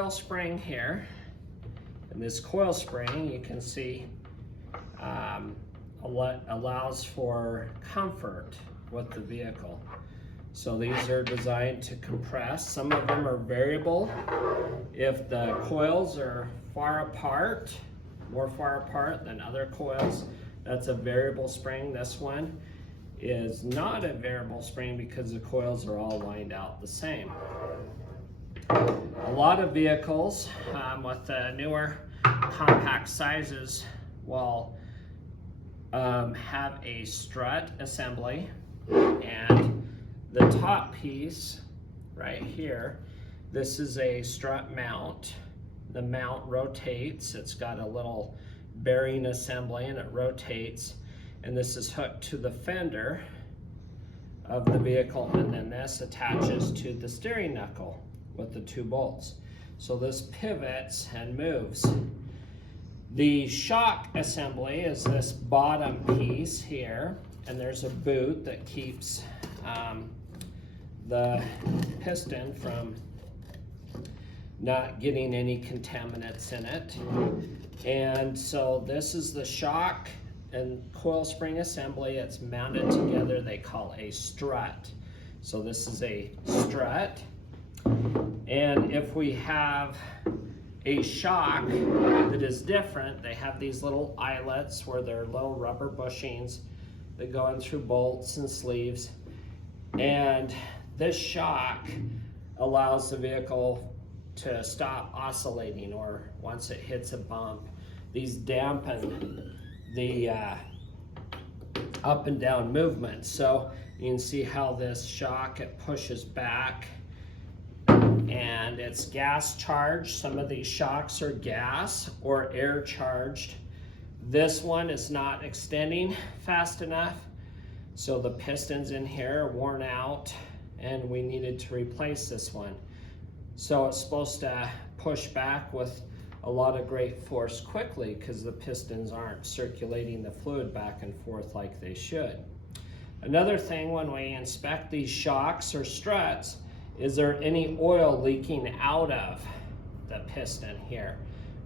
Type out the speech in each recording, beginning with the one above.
Coil spring here, and this coil spring, you can see, allows for comfort with the vehicle. So these are designed to compress. Some of them are variable. If the coils are far apart, more far apart than other coils, that's a variable spring. This one is not a variable spring because the coils are all lined out the same. A lot of vehicles with the newer compact sizes will have a strut assembly, and the top piece right here, this is a strut mount. The mount rotates. It's got a little bearing assembly and it rotates, and this is hooked to the fender of the vehicle, and then this attaches to the steering knuckle with the 2 bolts. So this pivots and moves. The shock assembly is this bottom piece here, and there's a boot that keeps the piston from not getting any contaminants in it. And so this is the shock and coil spring assembly. It's mounted together. They call a strut. So this is a strut. And if we have a shock that is different, they have these little eyelets where they're little rubber bushings that go in through bolts and sleeves. And this shock allows the vehicle to stop oscillating, or once it hits a bump, these dampen the up and down movement. So you can see how this shock, it pushes back, and it's gas charged. Some of these shocks are gas or air charged. This one is not extending fast enough, so the pistons in here are worn out, and we needed to replace this one. So it's supposed to push back with a lot of great force quickly because the pistons aren't circulating the fluid back and forth like they should. Another thing, when we inspect these shocks or struts, is there any oil leaking out of the piston here,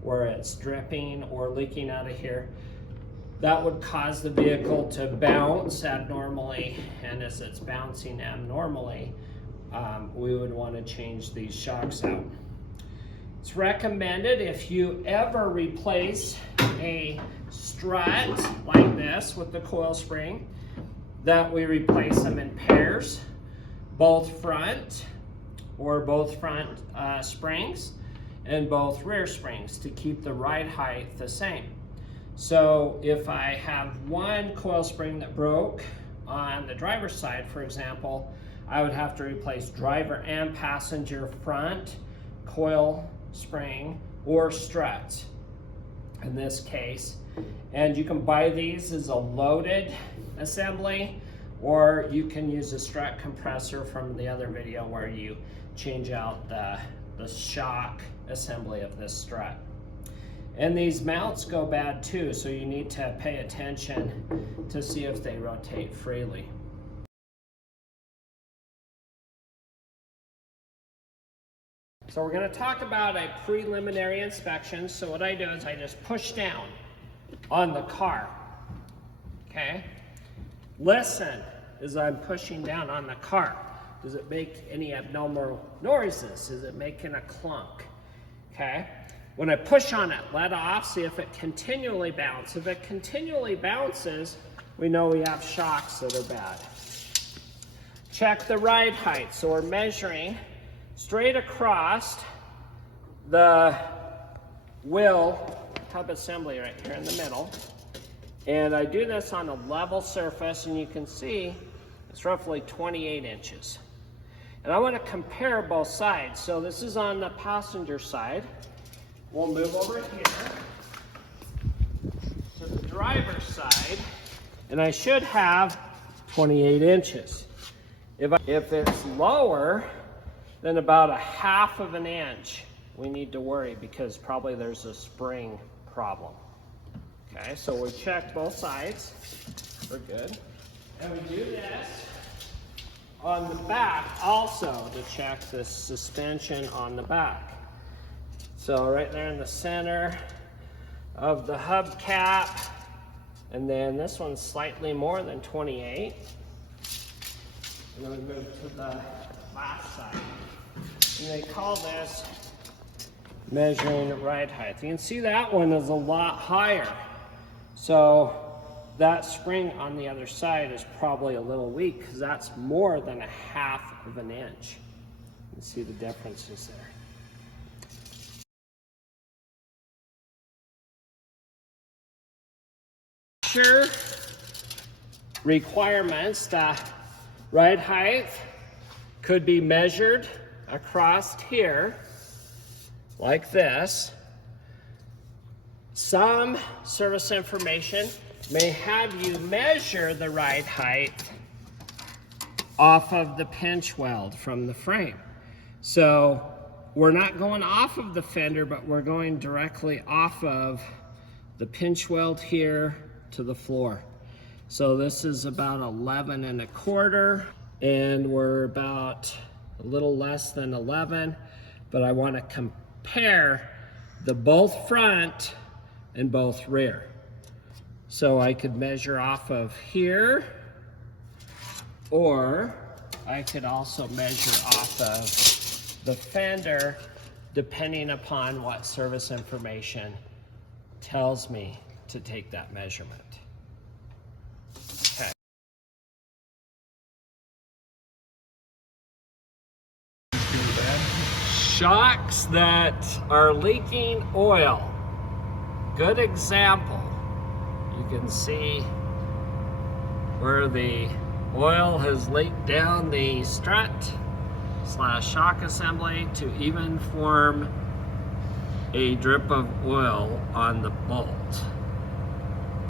where it's dripping or leaking out of here? That would cause the vehicle to bounce abnormally, and as it's bouncing abnormally, we would want to change these shocks out. It's recommended, if you ever replace a strut like this with the coil spring, that we replace them in pairs, both front springs and both rear springs, to keep the ride height the same. So if I have one coil spring that broke on the driver's side, for example, I would have to replace driver and passenger front coil spring or strut in this case. And you can buy these as a loaded assembly, or you can use a strut compressor from the other video where you change out the shock assembly of this strut. And these mounts go bad too, so you need to pay attention to see if they rotate freely. So we're going to talk about a preliminary inspection. So what I do is I just push down on the car. Okay? Listen as I'm pushing down on the car. Does it make any abnormal noises? Is it making a clunk? Okay? When I push on it, let off, see if it continually bounces. If it continually bounces, we know we have shocks that are bad. Check the ride height. So we're measuring straight across the wheel hub assembly right here in the middle. And I do this on a level surface, and you can see it's roughly 28 inches. And I want to compare both sides. So this is on the passenger side. We'll move over here to the driver's side, and I should have 28 inches. If it's lower than about a half of an inch, we need to worry because probably there's a spring problem. Okay, so we check both sides. We're good. And we do this on the back also to check the suspension on the back. So right there in the center of the hubcap, and then this one's slightly more than 28. And then we move to the last side. And they call this measuring ride height. You can see that one is a lot higher. So that spring on the other side is probably a little weak because that's more than 1/2 of an inch. You can see the differences there. Sure. Requirements, the ride height could be measured across here like this. Some service information may have you measure the ride height off of the pinch weld from the frame. So we're not going off of the fender, but we're going directly off of the pinch weld here to the floor. So this is about 11 1/4, and we're about a little less than 11, but I want to compare the both front and both rear. So I could measure off of here, or I could also measure off of the fender, depending upon what service information tells me to take that measurement. Okay. Shocks that are leaking oil. Good example. You can see where the oil has leaked down the strut / shock assembly to even form a drip of oil on the bolt.